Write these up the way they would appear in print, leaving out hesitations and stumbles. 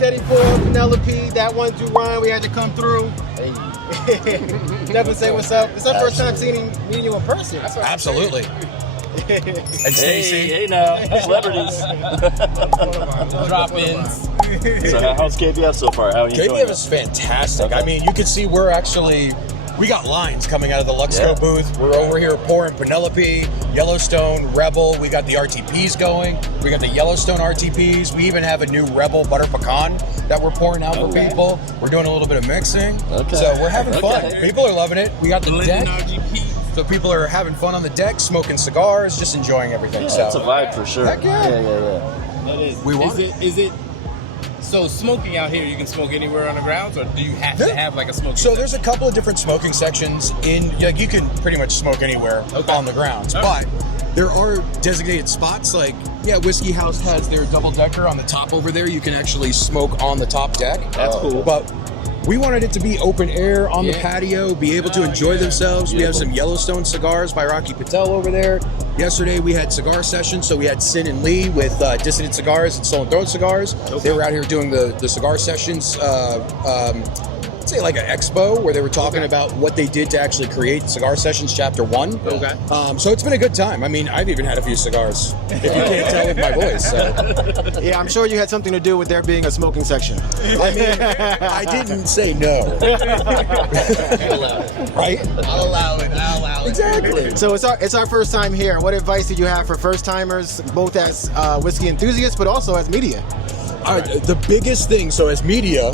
Steady pour, Penelope, that one through Ryan, we had to come through. Hey. Definitely say what's up. It's our first time meeting you in person. Absolutely. And Stacy. Hey now, celebrities. Drop-ins. So how's KBF so far? How are you enjoying KBF it? is fantastic. Okay. I mean, you can see we got lines coming out of the Luxco booth. We're over here pouring Penelope, Yellowstone, Rebel. We got the RTPs going. We got the Yellowstone RTPs. We even have a new Rebel Butter Pecan that we're pouring out for people. We're doing a little bit of mixing. Okay. So we're having fun. Okay. People are loving it. We got the deck. So people are having fun on the deck, smoking cigars, just enjoying everything. Yeah, so it's a vibe for sure. Heck yeah. That is. We want Is it? So smoking out here, you can smoke anywhere on the grounds, or do you have to have like a smoking? So there's a couple of different smoking sections you can pretty much smoke anywhere on the grounds, but there are designated spots like Whiskey House has their double decker on the top over there. You can actually smoke on the top deck. That's cool. But we wanted it to be open air on the patio, be able to enjoy themselves. We have some Yellowstone cigars by Rocky Patel over there. Yesterday we had cigar sessions, so we had Sin and Lee with Dissident Cigars and Stolen Throat Cigars. They were out here doing the cigar sessions, say like an expo where they were talking about what they did to actually create Cigar Sessions Chapter 1. Okay. So it's been a good time. I mean, I've even had a few cigars, if you can't tell with my voice. So. Yeah, I'm sure you had something to do with there being a smoking section. I mean, I didn't say no. Right? I'll allow it. Exactly. So it's our first time here. What advice did you have for first timers, both as whiskey enthusiasts, but also as media? The biggest thing, so as media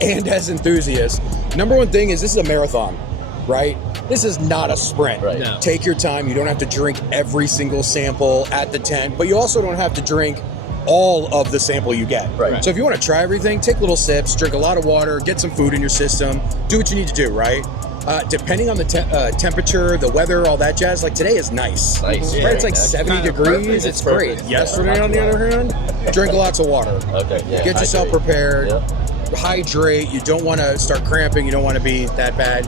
and as enthusiasts, number one thing is this is a marathon, right? This is not a sprint. Right. No. Take your time. You don't have to drink every single sample at the tent, but you also don't have to drink all of the sample you get. Right. So if you want to try everything, take little sips, drink a lot of water, get some food in your system, do what you need to do, right? Depending on the temperature, the weather, all that jazz, like today is nice. Nice. Right? It's like 70 degrees. It's great. Perfect. Yesterday, on the other hand, drink lots of water. Okay. Yeah. Get yourself Hydrate. prepared. Yeah. Hydrate. You don't want to start cramping. You don't want to be that bad.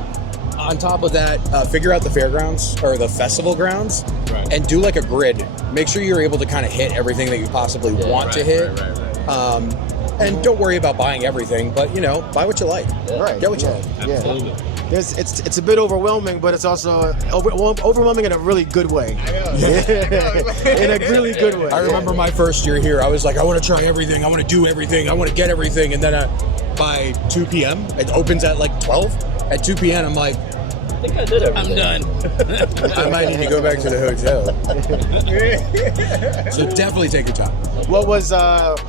On top of that, figure out the fairgrounds or the festival grounds and do like a grid. Make sure you're able to kind of hit everything that you possibly want to hit. And don't worry about buying everything, but buy what you like. Right. Get what you like. Absolutely. It's a bit overwhelming, but it's also overwhelming in a really good way. In a really good way. I remember my first year here, I was like, I want to try everything. I want to do everything. I want to get everything. And then by 2 p.m., it opens at like 12. At 2 p.m., I'm like, I think I did everything. I'm done. I might need to go back to the hotel. So definitely take your time. What was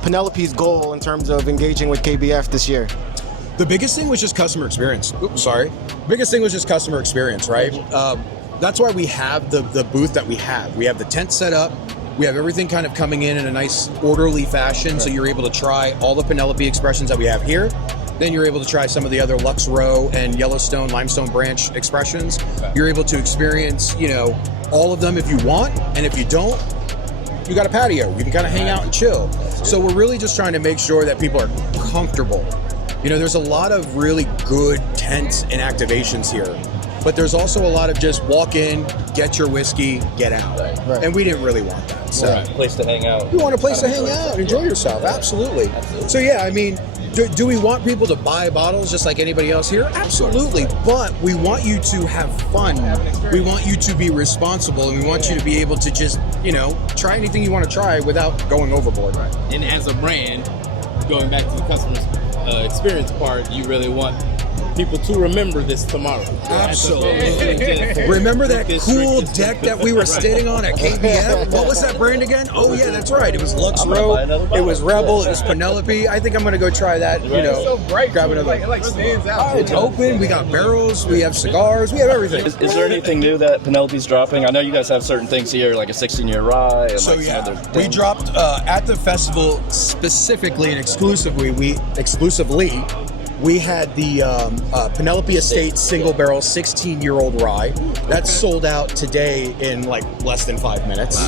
Penelope's goal in terms of engaging with KBF this year? The biggest thing was just customer experience. Oops, sorry. Biggest thing was just customer experience, right? That's why we have the booth that we have. We have the tent set up. We have everything kind of coming in a nice orderly fashion, so you're able to try all the Penelope expressions that we have here. Then you're able to try some of the other Luxco and Yellowstone, Limestone Branch expressions. You're able to experience, all of them if you want, and if you don't, you got a patio. You can kind of hang out and chill. So we're really just trying to make sure that people are comfortable. There's a lot of really good tents and activations here, but there's also a lot of just walk in, get your whiskey, get out. Right. And we didn't really want that. So Place to hang out. you want a place to hang out, enjoy yourself. Absolutely. So yeah, I mean, do we want people to buy bottles just like anybody else here? Absolutely. But we want you to have fun. We want you to be responsible, and we want you to be able to just, try anything you want to try without going overboard. And as a brand, going back to the customer experience part, you really want people to remember this tomorrow. Absolutely. Remember that cool deck that we were sitting on at KBF? What was that brand again? Oh yeah, that's right. It was Luxco. It was Rebel. It was Penelope. I think I'm gonna go try that. It's so bright. Grab another. It like stands out. Oh, it's open. We got barrels. We have cigars. We have everything. Is there anything new that Penelope's dropping? I know you guys have certain things here, like a 16-year rye and So like some other yeah, things. we dropped at the festival specifically and exclusively. We had the Penelope Estate single barrel 16-year-old rye. That's sold out today in like less than 5 minutes,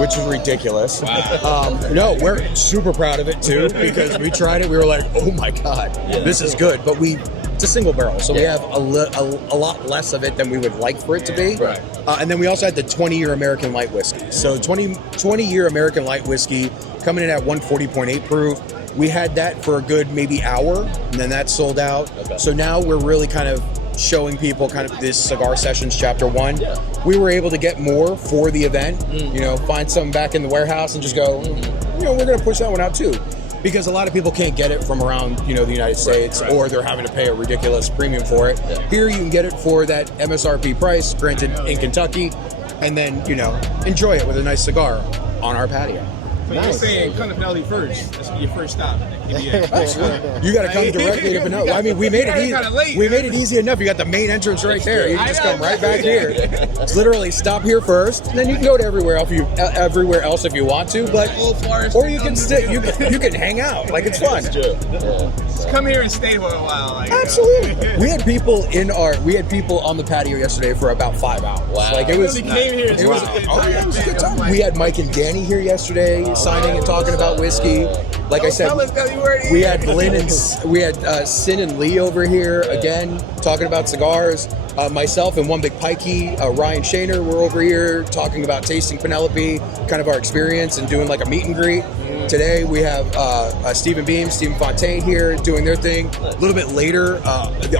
which is ridiculous. No, we're super proud of it too because we tried it. We were like, oh my God, this is good. But it's a single barrel, so we have a lot less of it than we would like for it to be. Right. And then we also had the 20-year American Light Whiskey. So 20-year American Light Whiskey coming in at 140.8 proof. We had that for a good maybe hour, and then that sold out. Okay. So now we're really kind of showing people kind of this Cigar Sessions Chapter 1. We were able to get more for the event, you know, find some back in the warehouse and just go, you know, we're going to push that one out too. Because a lot of people can't get it from around, you know, the United States, or they're having to pay a ridiculous premium for it. Here you can get it for that MSRP price, granted in Kentucky, and then, you know, enjoy it with a nice cigar on our patio. So you're saying come to Pinelli first. This is your first stop. KBF. You got to come directly to Pinelli. I mean, we made it easy. Kinda late, We made it easy enough. You got the main entrance right there. You can just come right back here. It's literally stop here first, and then you can go to everywhere else if you want to. But or you can stay. You can hang out. Like, it's fun. Come here and stay for a while. Like, Absolutely. We had people on the patio yesterday for about 5 hours. Wow. Like, it was. Really came here. It was a good time. We had Mike and Danny here yesterday, signing and talking about whiskey. Like I said, we had Lynn and Sin and Lee over here again talking about cigars. Myself and One Big Pikey, Ryan Shaner were over here talking about tasting Penelope, kind of our experience and doing like a meet and greet. Today we have Stephen Beam, Stephen Fontaine here doing their thing. A little bit later,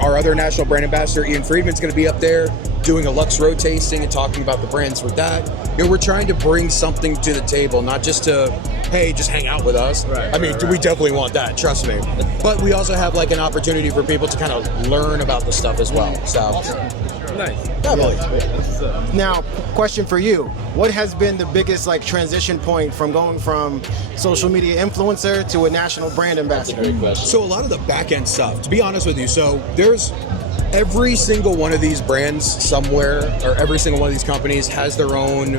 our other national brand ambassador, Ian Friedman's going to be up there doing a Luxco tasting and talking about the brands with that. You know, we're trying to bring something to the table, not just to, hey, just hang out with us. I mean, we definitely want that, trust me. But we also have like an opportunity for people to kind of learn about the stuff as well. So, nice. definitely. Now, question for you. What has been the biggest like transition point from going from social media influencer to a national brand ambassador? Great question. So a lot of the back end stuff, to be honest with you, so there's every single one of these brands somewhere, or every single one of these companies has their own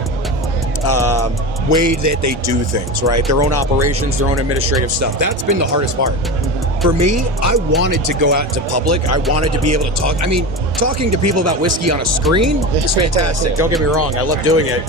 way that they do things, right? Their own operations, their own administrative stuff. That's been the hardest part. For me, I wanted to go out into public. I wanted to be able to talk. I mean, talking to people about whiskey on a screen is fantastic. Don't get me wrong. I love doing it,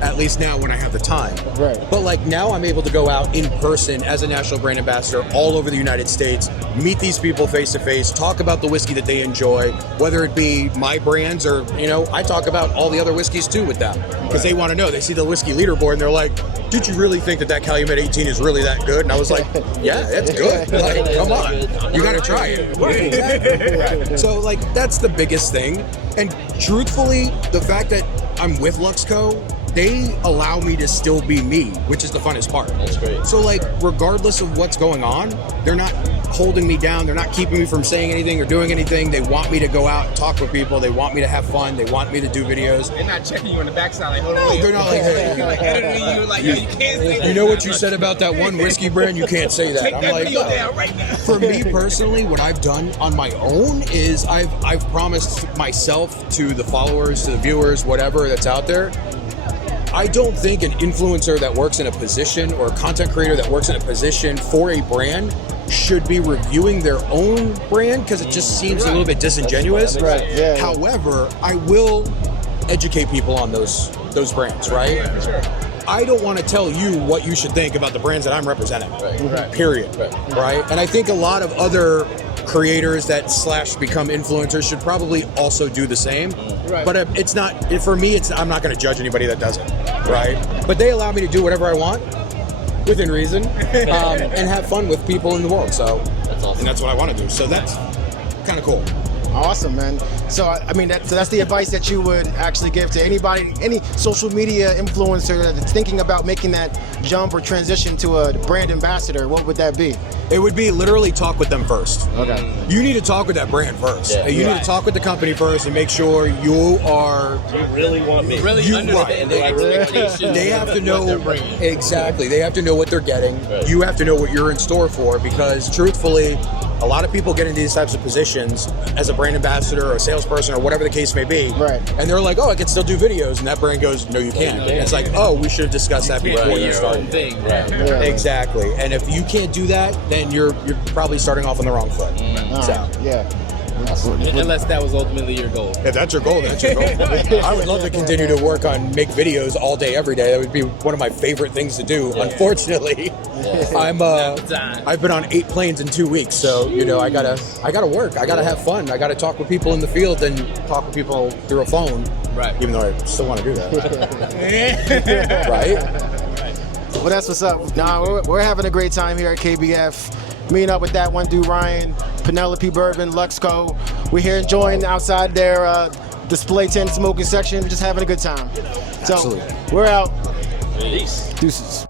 at least now when I have the time. Right. But like now I'm able to go out in person as a national brand ambassador all over the United States, meet these people face to face, talk about the whiskey that they enjoy, whether it be my brands or, you know, I talk about all the other whiskeys too with them. Because they want to know. They see the whiskey leaderboard and they're like, did you really think that Calumet 18 is really that good? And I was like, yeah, it's good. Like, come on. You got to try it. Exactly. So, like, that's the biggest thing. And truthfully, the fact that I'm with Luxco, they allow me to still be me, which is the funnest part. That's great. So, like, regardless of what's going on, they're not holding me down. They're not keeping me from saying anything or doing anything. They want me to go out and talk with people. They want me to have fun. They want me to do videos. They're not checking you on the backside. Like, hold No, on. they're not like, hey, Like editing you. Like, yo, you can't say that. you know what you said about that one whiskey brand? You can't say that. Take I'm that like, video no. down right now. For me personally, what I've done on my own is I've promised myself to the followers, to the viewers, whatever that's out there. I don't think an influencer that works in a position or a content creator that works in a position for a brand should be reviewing their own brand because it just seems a little bit disingenuous. Right. Yeah. However, I will educate people on those brands, right? I don't want to tell you what you should think about the brands that I'm representing. Right. Period. Right. And I think a lot of other creators that / become influencers should probably also do the same. Right. But it's not, for me, I'm not going to judge anybody that doesn't. Right. But they allow me to do whatever I want within reason and have fun with people in the world. So That's awesome. and that's what I want to do. So that's kind of cool. Awesome, man. So, I mean, that's the advice that you would actually give to anybody, any social media influencer that's thinking about making that jump or transition to a brand ambassador. What would that be? It would be literally talk with them first. Okay. You need to talk with that brand first. Yeah. You need to talk with the company first and make sure you are. You really want me. Really You understand right. the expectations. They have to of know what they're bringing. exactly. They have to know what they're getting. Right. You have to know what you're in store for because, truthfully, a lot of people get into these types of positions as a brand ambassador or a salesperson or whatever the case may be. Right. And they're like, "Oh, I can still do videos," and that brand goes, "No, you can't." And it's like, "Oh, we should have discussed that You can't before do you your started." own thing. Right. Yeah. Exactly. And if you can't do that, then you're probably starting off on the wrong foot. So. Yeah. Unless that was ultimately your goal. If that's your goal, that's your goal. I would love to continue to work on make videos all day, every day. That would be one of my favorite things to do. Unfortunately, I've been on 8 planes in 2 weeks, so I gotta work. I gotta have fun. I gotta talk with people in the field and talk with people through a phone. Right. Even though I still want to do that. Right. Well, that's what's up. Nah, we're having a great time here at KBF. meeting up with that one dude, Ryan, Penelope Bourbon, Luxco. We're here enjoying outside their display tent smoking section. We're just having a good time. So Absolutely. we're out. Peace. Deuces.